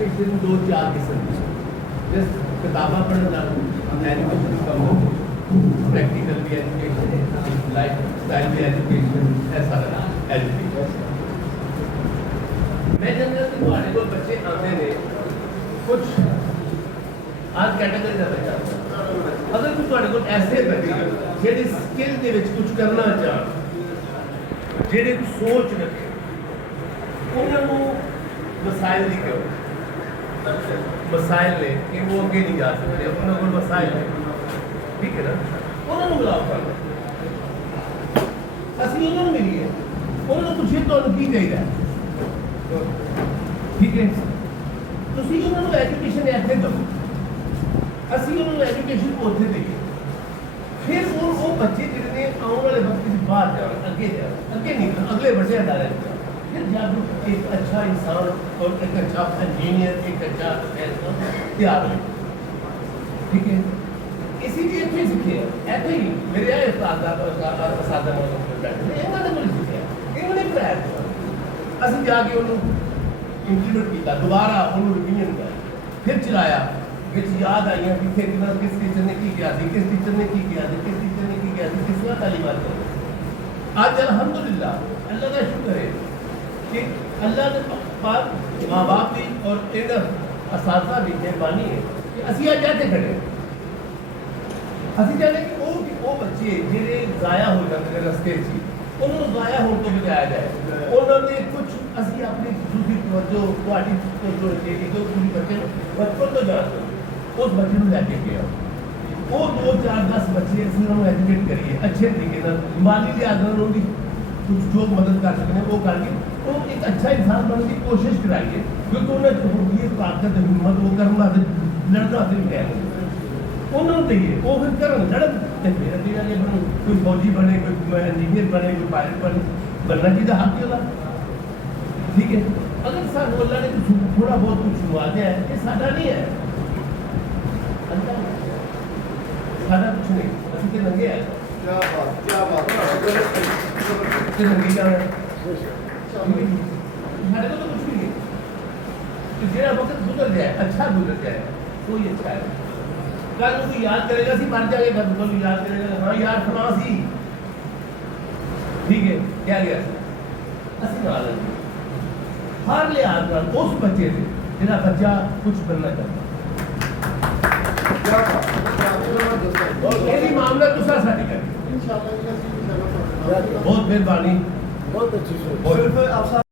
education दो चार किस्म की जस्ट किताबा पढ़ना एजुकेशन कम हो प्रैक्टिकल भी एजुकेशन लाइफ स्टाइल भी एजुकेशन ऐसा एजुकेशन मैं जानता कि तुम्हारे को बच्चे आते हैं कुछ आज कैटेगरी का बच्चा अगर कोई तुम्हारे को ऐसे बच्चे ਜਿਹੜੇ स्किल ਦੇ ਵਿੱਚ कुछ करना ਚਾਹਣ ਜਿਹੜੇ सोच रखे ਉਹਨਾਂ ਨੂੰ मसाइल ਦੀ ਕਹੋ मसाइल ने कि वो अगे नहीं जा सकते अपना कोई मसाइल है ठीक है ना उन्होंने बुलाओ कर असली उन्होंने मिली है उन्होंने पूछे तो की चाहिए ठीक है ਤੁਸੀਂ ਉਹਨਾਂ ਨੂੰ ਐਜੂਕੇਸ਼ਨ ਇੱਥੇ ਦਿਓ ਅਸੀਂ ਉਹਨਾਂ ਨੂੰ ਐਜੂਕੇਸ਼ਨ ਉੱਥੇ ਦੇਈਏ ਫਿਰ ਉਹ ਬੱਚੇ ਜਿਹੜੇ ਨੇ ਆਉਣ ਵਾਲੇ ਵਕਤ ਵਿੱਚ ਬਾਹਰ ਜਾਣ ਅੱਗੇ ਨਹੀਂ ਅਗਲੇ ਵੱਡੇ ਅਦਾਰੇ फिर जब एक अच्छा इंसान और एक अच्छा इंजीनियर एक अच्छा तैयार हो ठीक है इसीलिए इतने सीखे ऐसे ही मेरे आए सादा बैठे इन्होंने कोई सीखे इन्होंने पढ़ाया असं जाके उन्होंने इंप्लीमेंट किया दोबारा उन्होंने रिवीजन किया फिर चलाया विच याद आई कि किस टीचर ने की किया किस टीचर ने की किया किस टीचर ने की किया किस तरह तालीमात करें आज अल्हम्दुलिल्लाह अल्लाह का शुक्र है कि अल्लाह के पास माँ बाप की और इन असासा की मेहरबानी है कि असी आज जाते खड़े असी चाहते कि वो बच्चे जिहड़े ज़ाया हो जाते हैं रस्ते से उन्होंने ज़ाया होने तो बचाया जाए उन्होंने कुछ असी अपनी दूसरी तवज्जो पार्टी जो पूरी बच्चे बचपन तो जानते उस बच्चे को लैके गया वो 2 4 10 बच्चे असी उन्होंने एजुकेट करिए अच्छे तरीके माली लिहाज उन्होंने कुछ जो मदद कर सकते हैं वो करके तो एक अच्छा इंसान बनने की कोशिश कराइए क्योंकि उन्हें ये ताकत हिम्मत वो करना लड़ना फिर गया उन्होंने चाहिए वो फिर कर लड़न मेरा तेरा ये बनो कोई फौजी बने कोई इंजीनियर बने कोई पायलट बने बनना चाहिए हक ही होगा ठीक है अगर सानू अल्लाह ने थोड़ा बहुत कुछ छुआ दिया है ये साडा नहीं है साडा कुछ नहीं असं के नंगे है क्या बात नंगी जाना हमारे को तो कुछ भी नहीं तो जेड़ा वक्त गुजर जाए अच्छा गुजर जाए कोई अच्छा है कल को याद करेगा सी मर जाएगा कल को याद करेगा हाँ यार फला सी ठीक है क्या गया असि नाल हर लिहाज नाल उस बच्चे से जेड़ा बच्चा कुछ बनना चाहता और यही मामला दूसरा साडी कर इंशाल्लाह बहुत मेहरबानी बहुत अच्छी सोच